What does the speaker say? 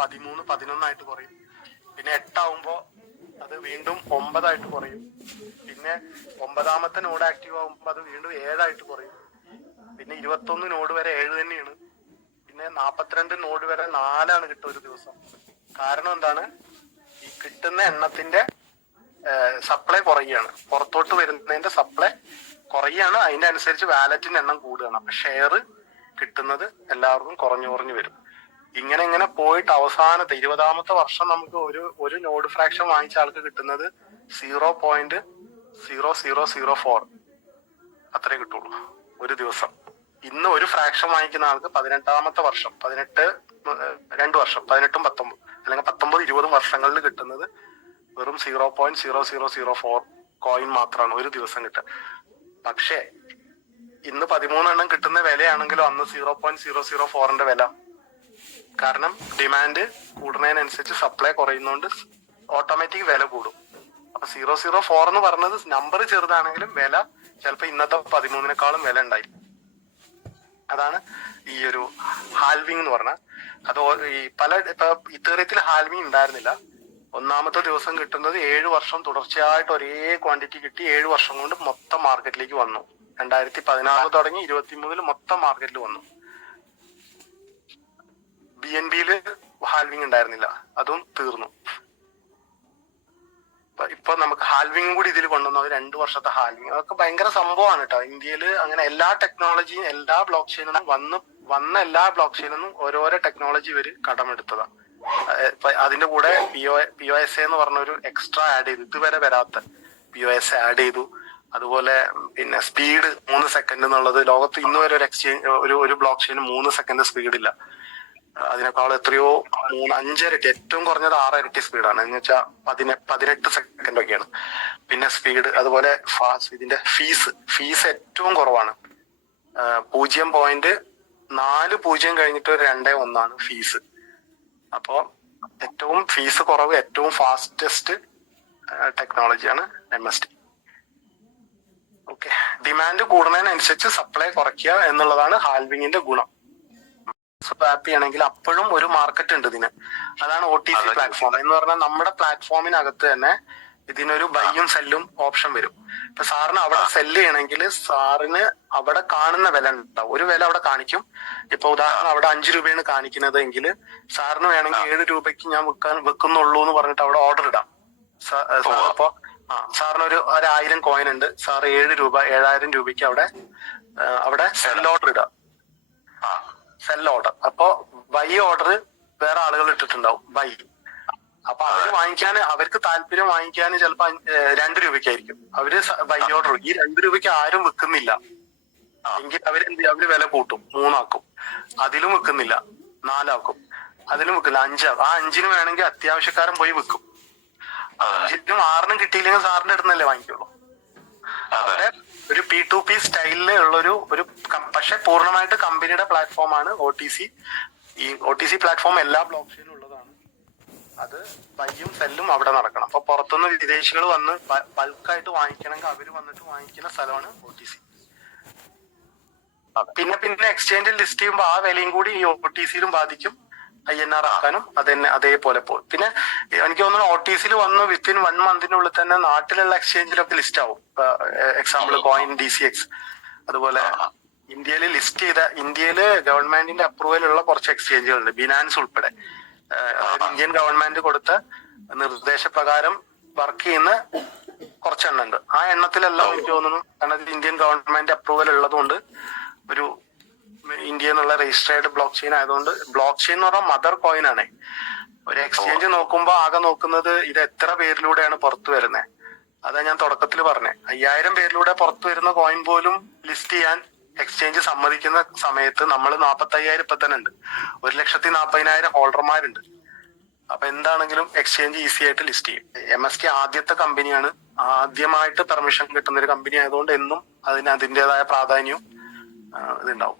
13, 11 കുറയും. പിന്നെ 8 ആവുമ്പോൾ അത് വീണ്ടും 9 കുറയും. പിന്നെ 9ാമത്തെ നോഡ് ആക്റ്റീവ് ആകുമ്പോൾ അത് വീണ്ടും 7 കുറയും. പിന്നെ 21 നോഡ് വരെ 7 തന്നെയാണ്. പിന്നെ 42 നോഡ് വരെ 4 കിട്ടുക ഒരു ദിവസം. കാരണം എന്താണ്? ഈ കിട്ടുന്ന എണ്ണത്തിന്റെ സപ്ലൈ കുറയുകയാണ്. പുറത്തോട്ട് വരുന്നതിന്റെ സപ്ലൈ കുറയുകയാണ്. അതിന്റെ അനുസരിച്ച് വാലറ്റിന്റെ എണ്ണം കൂടുകയാണ്. അപ്പൊ ഷെയർ കിട്ടുന്നത് എല്ലാവർക്കും കുറഞ്ഞു വരും. ഇങ്ങനെ പോയിട്ട് അവസാനത്തെ 20ാമത്തെ വർഷം നമുക്ക് ഒരു നോഡ് ഫ്രാക്ഷൻ വാങ്ങിച്ച ആൾക്ക് കിട്ടുന്നത് 0.0004 അത്രേ കിട്ടുള്ളൂ ഒരു ദിവസം. ഇന്ന് ഒരു ഫ്രാക്ഷൻ വാങ്ങിക്കുന്ന ആൾക്ക് 18ാമത്തെ വർഷം, 2 വർഷം, 18ഉം 19 അല്ലെങ്കിൽ 19, 20 വർഷങ്ങളിൽ കിട്ടുന്നത് വെറും 0.0004 കോയിൻ മാത്രമാണ് ഒരു ദിവസം കിട്ടുക. പക്ഷേ ഇന്ന് 13 കിട്ടുന്ന വിലയാണെങ്കിലും അന്ന് 0.004ന്റെ വില. കാരണം ഡിമാൻഡ് കൂടുന്നതിനനുസരിച്ച് സപ്ലൈ കുറയുന്നതുകൊണ്ട് ഓട്ടോമാറ്റിക് വില കൂടും. അപ്പൊ 0.04 എന്ന് പറഞ്ഞത് നമ്പർ ചെറുതാണെങ്കിലും വില ചിലപ്പോ ഇന്നത്തെ 13 വില ഉണ്ടായി. അതാണ് ഈ ഒരു ഹാൽവിങ് എന്ന് പറഞ്ഞാൽ. അത് ഈ ഇപ്പൊ ഇത്തരത്തിൽ ഹാൽവിങ് ഉണ്ടായിരുന്നില്ല. 1ാമത്തെ ദിവസം കിട്ടുന്നത് 7 വർഷം തുടർച്ചയായിട്ട് ഒരേ ക്വാണ്ടിറ്റി കിട്ടി. 7 വർഷം കൊണ്ട് മൊത്തം മാർക്കറ്റിലേക്ക് വന്നു. 2016 തുടങ്ങി 23 മൊത്തം മാർക്കറ്റിൽ വന്നു. BNB ഹാൽവിങ് ഉണ്ടായിരുന്നില്ല, അതും തീർന്നു. ഇപ്പൊ നമുക്ക് ഹാൽവിങ്ങും കൂടി ഇതിൽ കൊണ്ടുവന്നു. 2 വർഷത്തെ ഹാൽവിങ് അതൊക്കെ ഭയങ്കര സംഭവമാണ് കേട്ടോ. ഇന്ത്യയിൽ അങ്ങനെ എല്ലാ ടെക്നോളജിയും എല്ലാ ബ്ലോക്ക് ചെയിനും വന്ന എല്ലാ ബ്ലോക്ക് ചെയിനും ഓരോരോ ടെക്നോളജി ഇവര് കടമെടുത്തതാണ്. അതിന്റെ കൂടെ POS എന്ന് പറഞ്ഞ ഒരു എക്സ്ട്രാ ആഡ് ചെയ്തു, ഇതുവരെ വരാത്ത POS ആഡ് ചെയ്തു. അതുപോലെ പിന്നെ സ്പീഡ് 3 സെക്കൻഡ് എന്നുള്ളത് ലോകത്ത് ഇന്ന് വരെ ഒരു ബ്ലോക്ക് ചെയിന് 3 സെക്കൻഡ് സ്പീഡില്ല. അതിനേക്കാൾ എത്രയോ 5 ഇരട്ടി, ഏറ്റവും കുറഞ്ഞത് 6 ഇരട്ടി സ്പീഡാണ്. എന്ന് വെച്ചാൽ 18 സെക്കൻഡ് ഒക്കെയാണ്. പിന്നെ സ്പീഡ്, അതുപോലെ ഇതിന്റെ ഫീസ് ഏറ്റവും കുറവാണ്. 0.40 കഴിഞ്ഞിട്ട് 2.1 ഫീസ്. അപ്പോ ഏറ്റവും ഫീസ് കുറവ്, ഏറ്റവും ഫാസ്റ്റസ്റ്റ് ടെക്നോളജിയാണ് MST. ഓക്കെ, ഡിമാൻഡ് കൂടുന്നതിനനുസരിച്ച് സപ്ലൈ കുറയ്ക്കുക എന്നുള്ളതാണ് ഹാൽവിങ്ങിന്റെ ഗുണം. സ്വാപ്പ് ചെയ്യണമെങ്കിൽ അപ്പോഴും ഒരു മാർക്കറ്റ് ഉണ്ട് ഇതിന്. അതാണ് OTC പ്ലാറ്റ്ഫോം എന്ന് പറഞ്ഞാൽ. നമ്മുടെ പ്ലാറ്റ്ഫോമിനകത്ത് തന്നെ ഇതിനൊരു ബൈയും സെല്ലും ഓപ്ഷൻ വരും. ഇപ്പൊ സാറിന് അവിടെ സെല്ല് ചെയ്യണമെങ്കിൽ സാറിന് അവിടെ കാണുന്ന വില ഉണ്ടാവും. ഒരു വില അവിടെ കാണിക്കും. ഇപ്പൊ ഉദാഹരണം അവിടെ 5 രൂപയാണ് കാണിക്കുന്നത് എങ്കിൽ സാറിന് വേണമെങ്കിൽ 7 രൂപയ്ക്ക് ഞാൻ വെക്കുന്നുള്ളൂ എന്ന് പറഞ്ഞിട്ട് അവിടെ ഓർഡർ ഇടാം. അപ്പൊ സാറിന് ഒരു 1000 കോയിൻ ഉണ്ട്, സാർ 7 രൂപ 7000 രൂപയ്ക്ക് അവിടെ സെൽ ഓർഡർ ഇടാം. Sell order. അപ്പൊ ബൈ ഓർഡർ വേറെ ആളുകൾ ഇട്ടിട്ടുണ്ടാവും, ബൈ. അപ്പൊ അവർക്ക് താല്പര്യം വാങ്ങിക്കാൻ ചിലപ്പോ 2 രൂപയ്ക്കായിരിക്കും അവര് ബൈ ഓർഡർ. ഈ 2 രൂപയ്ക്ക് ആരും വെക്കുന്നില്ല എങ്കിൽ അവര് വില കൂട്ടും, 3 ആക്കും. അതിലും വെക്കുന്നില്ല, 4 ആക്കും. അതിലും വെക്കില്ല, 5 ആക്കും. ആ 5ന് വേണമെങ്കിൽ അത്യാവശ്യക്കാരൻ പോയി വെക്കും. 5നും 6നും കിട്ടിയില്ലെങ്കിൽ സാറിന്റെ അടുത്തല്ലേ വാങ്ങിക്കുള്ളൂ. ഒരു P2P സ്റ്റൈലില് ഉള്ളൊരു പക്ഷെ പൂർണ്ണമായിട്ട് കമ്പനിയുടെ പ്ലാറ്റ്ഫോമാണ് OTC. ഈ OTC പ്ലാറ്റ്ഫോം എല്ലാ ബ്ലോക്ക് ചെയിനും ഉള്ളതാണ്. അത് ബൈയും സെല്ലും അവിടെ നടക്കണം. അപ്പൊ പുറത്തുനിന്ന് വിദേശികൾ വന്ന് ബൾക്കായിട്ട് വാങ്ങിക്കണമെങ്കിൽ അവര് വന്നിട്ട് വാങ്ങിക്കുന്ന സ്ഥലമാണ് OTC. പിന്നെ എക്സ്ചേഞ്ചിൽ ലിസ്റ്റ് ചെയ്യുമ്പോൾ ആ വിലയും കൂടി ഈ OTCയിലും ബാധിക്കും. INR ആക്കാനും അതേപോലെ പോകും. പിന്നെ എനിക്ക് തോന്നുന്നു OTCയിൽ വന്ന് വിത്തിൻ 1 മന്തിനുള്ളിൽ തന്നെ നാട്ടിലുള്ള എക്സ്ചേഞ്ചിലൊക്കെ ലിസ്റ്റ് ആവും. Example coin DCX. അതുപോലെ ഇന്ത്യയില് ഗവൺമെന്റിന്റെ അപ്രൂവൽ ഉള്ള കുറച്ച് എക്സ്ചേഞ്ചുകളുണ്ട്, ബിനാൻസ് ഉൾപ്പെടെ. ഇന്ത്യൻ ഗവൺമെന്റ് കൊടുത്ത നിർദ്ദേശപ്രകാരം വർക്ക് ചെയ്യുന്ന കുറച്ചെണ്ണം ഉണ്ട്. ആ എണ്ണത്തിലെല്ലാം എനിക്ക് തോന്നുന്നു, കാരണം ഇന്ത്യൻ ഗവൺമെന്റ് അപ്രൂവൽ ഉള്ളതുകൊണ്ട്, ഒരു ഇന്ത്യ എന്നുള്ള രജിസ്ട്രേഡ് ബ്ലോക്ക് ചെയിൻ ആയതുകൊണ്ട്. ബ്ലോക്ക് ചെയിൻ എന്ന് പറഞ്ഞാൽ മദർ കോയിൻ ആണ്. ഒരു എക്സ്ചേഞ്ച് നോക്കുമ്പോൾ ആകെ നോക്കുന്നത് ഇത് എത്ര പേരിലൂടെയാണ് പുറത്തു വരുന്നത്. അതാ ഞാൻ തുടക്കത്തിൽ പറഞ്ഞത്. 5000 പേരിലൂടെ പുറത്തു വരുന്ന കോയിൻ പോലും ലിസ്റ്റ് ചെയ്യാൻ എക്സ്ചേഞ്ച് സമ്മതിക്കുന്ന സമയത്ത് നമ്മൾ 45,000 ഇപ്പൊ തന്നെ ഉണ്ട്. 1,40,000 ഹോൾഡർമാരുണ്ട്. അപ്പൊ എന്താണെങ്കിലും എക്സ്ചേഞ്ച് ഈസി ആയിട്ട് ലിസ്റ്റ് ചെയ്യും. MST ആദ്യത്തെ കമ്പനിയാണ്, ആദ്യമായിട്ട് പെർമിഷൻ കിട്ടുന്ന ഒരു കമ്പനി ആയതുകൊണ്ട് എന്നും അതിന് അതിൻ്റെതായ പ്രാധാന്യവും ഇതുണ്ടാവും.